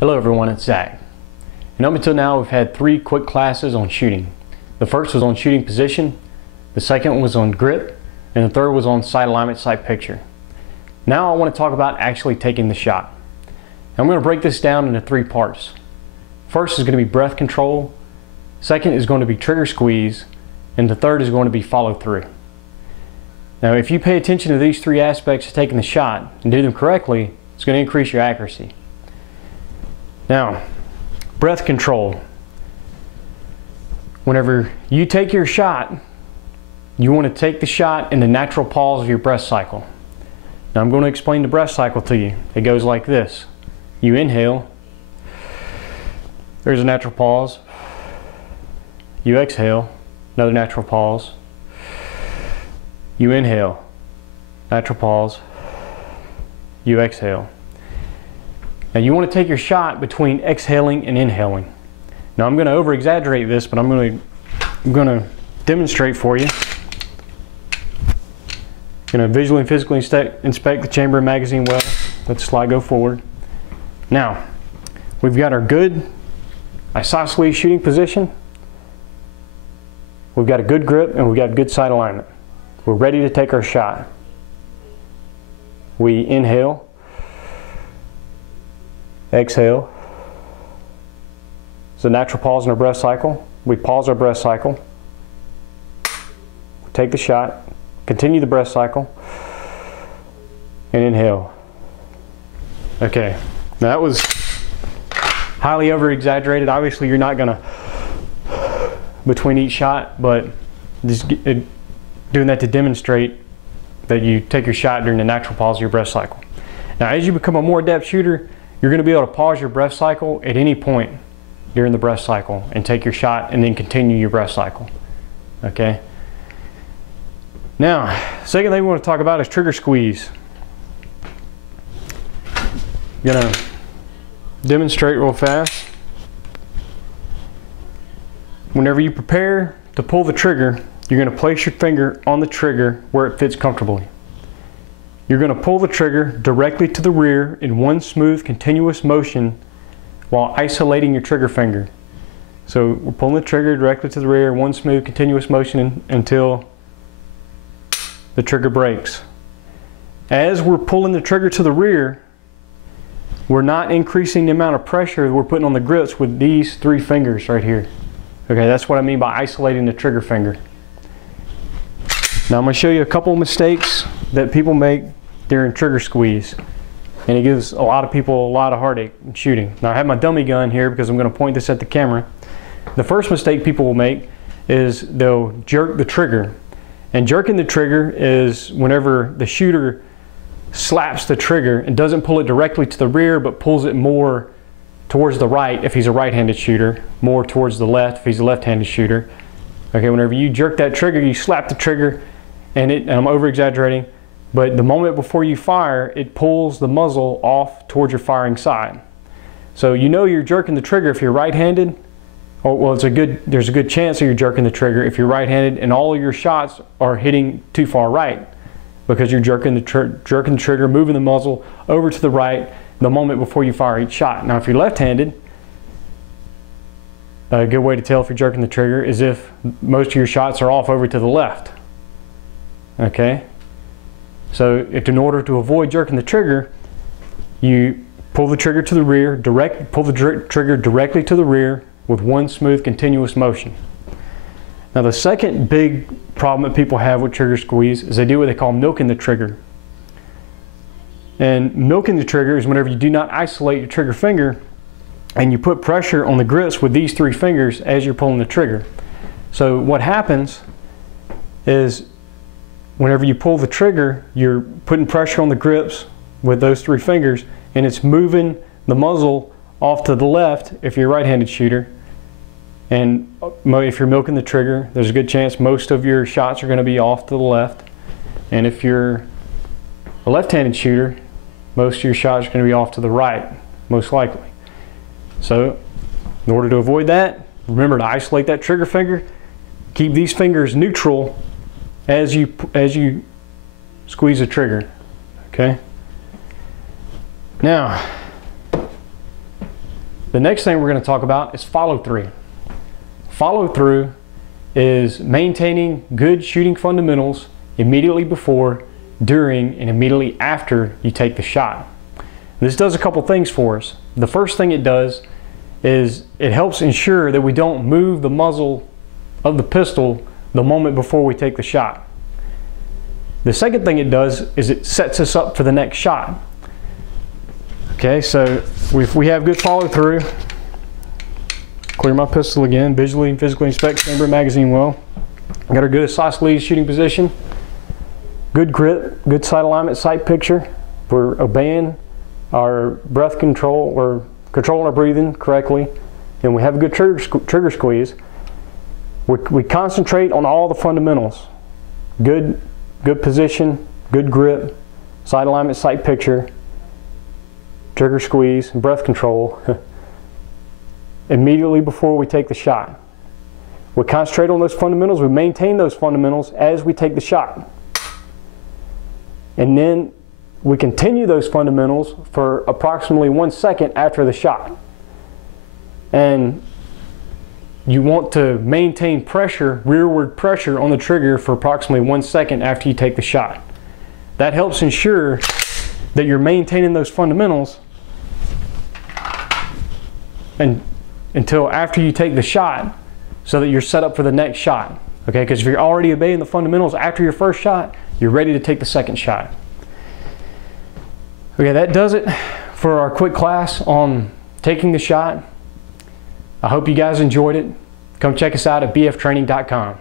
Hello everyone, it's Zach. And up until now we've had 3 quick classes on shooting. The first was on shooting position, the second was on grip, and the third was on sight alignment, sight picture. Now I want to talk about actually taking the shot. I'm going to break this down into 3 parts. First is going to be breath control, second is going to be trigger squeeze, and the third is going to be follow through. Now if you pay attention to these 3 aspects of taking the shot and do them correctly, it's going to increase your accuracy. Now, breath control. Whenever you take your shot, you want to take the shot in the natural pause of your breath cycle. Now I'm going to explain the breath cycle to you. It goes like this. You inhale, there's a natural pause. You exhale, another natural pause. You inhale, natural pause. You exhale. Now you want to take your shot between exhaling and inhaling. Now I'm going to over exaggerate this, but I'm going to demonstrate for you. Going to visually and physically inspect the chamber and magazine well. Let the slide go forward. Now we've got our good isosceles shooting position. We've got a good grip and we've got good sight alignment. We're ready to take our shot. We inhale. Exhale. It's a natural pause in our breath cycle. We pause our breath cycle. Take the shot. Continue the breath cycle. And inhale. Okay. Now that was highly over exaggerated. Obviously you're not going to between each shot, but just doing that to demonstrate that you take your shot during the natural pause of your breath cycle. Now as you become a more adept shooter, you're going to be able to pause your breath cycle at any point during the breath cycle and take your shot and then continue your breath cycle. Okay. Now, second thing we want to talk about is trigger squeeze. I'm going to demonstrate real fast. Whenever you prepare to pull the trigger, you're going to place your finger on the trigger where it fits comfortably. You're going to pull the trigger directly to the rear in one smooth continuous motion while isolating your trigger finger. So we're pulling the trigger directly to the rear in one smooth continuous motion until the trigger breaks. As we're pulling the trigger to the rear, we're not increasing the amount of pressure we're putting on the grips with these 3 fingers right here. Okay, that's what I mean by isolating the trigger finger. Now I'm going to show you a couple of mistakes that people make during trigger squeeze, and it gives a lot of people a lot of heartache in shooting. Now I have my dummy gun here because I'm going to point this at the camera. The first mistake people will make is they'll jerk the trigger, and jerking the trigger is whenever the shooter slaps the trigger and doesn't pull it directly to the rear but pulls it more towards the right if he's a right-handed shooter, more towards the left if he's a left-handed shooter. Okay, whenever you jerk that trigger, you slap the trigger, and I'm over exaggerating, but the moment before you fire, it pulls the muzzle off towards your firing side. So you know you're jerking the trigger if you're right-handed. Oh, well, there's a good chance that you're jerking the trigger if you're right-handed and all of your shots are hitting too far right because you're jerking the trigger, moving the muzzle over to the right the moment before you fire each shot. Now if you're left-handed, a good way to tell if you're jerking the trigger is if most of your shots are off over to the left. Okay? So in order to avoid jerking the trigger, you pull the trigger to the rear, pull the trigger directly to the rear with one smooth continuous motion. Now the second big problem that people have with trigger squeeze is they do what they call milking the trigger. And milking the trigger is whenever you do not isolate your trigger finger and you put pressure on the grips with these 3 fingers as you're pulling the trigger. So what happens is whenever you pull the trigger, you're putting pressure on the grips with those 3 fingers, and it's moving the muzzle off to the left if you're a right-handed shooter. And if you're milking the trigger, there's a good chance most of your shots are going to be off to the left. And if you're a left-handed shooter, most of your shots are going to be off to the right, most likely. So in order to avoid that, remember to isolate that trigger finger. Keep these fingers neutral as you squeeze the trigger. Okay. Now, The next thing we're going to talk about is follow through. Follow through is maintaining good shooting fundamentals immediately before, during, and immediately after you take the shot. This does a couple things for us. The first thing it does is it helps ensure that we don't move the muzzle of the pistol the moment before we take the shot. The second thing it does is it sets us up for the next shot. Okay, so if we have good follow through, clear my pistol again, visually and physically inspect chamber and magazine well. Got our good isosceles shooting position, good grip, good sight alignment, sight picture. We're obeying our breath control, we're controlling our breathing correctly, and we have a good trigger squeeze. We concentrate on all the fundamentals. Good position, good grip, sight alignment, sight picture, trigger squeeze, and breath control immediately before we take the shot. We concentrate on those fundamentals, we maintain those fundamentals as we take the shot. And then we continue those fundamentals for approximately 1 second after the shot. And you want to maintain pressure, rearward pressure on the trigger for approximately 1 second after you take the shot. That helps ensure that you're maintaining those fundamentals and until after you take the shot, so that you're set up for the next shot. Okay, because if you're already obeying the fundamentals after your first shot, you're ready to take the second shot. Okay, that does it for our quick class on taking the shot. I hope you guys enjoyed it. Come check us out at bftraining.com.